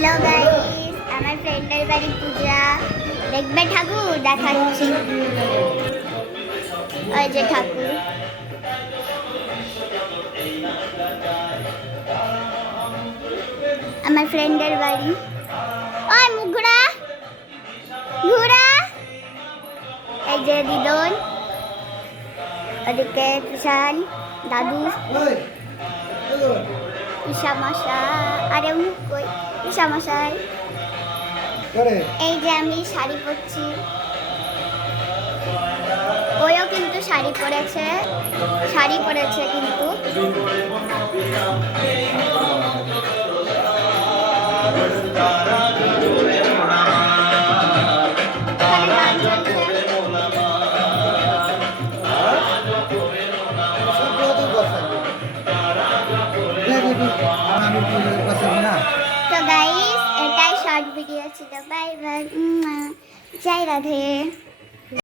Hello guys, আমার ফ্রেন্ডের বাড়ি পূজা। দেখবে ঠাকুর দেখাচ্ছি। ওই যে ঠাকুর। আমার ফ্রেন্ডের বাড়ি। ওই মুখ ঘুরা ঘুরা। এই যে দিদন, ওদিকে তুষান দাদু, ঈশা মশা। আরে মুখ কই ঈশা মশাই। এই যে আমি শাড়ি পরছি, ওইও কিন্তু শাড়ি পরেছে কিন্তু তো গাইস, এটাই শর্ট ভিডিও ছিল। বাই বাই, জয় রাধে।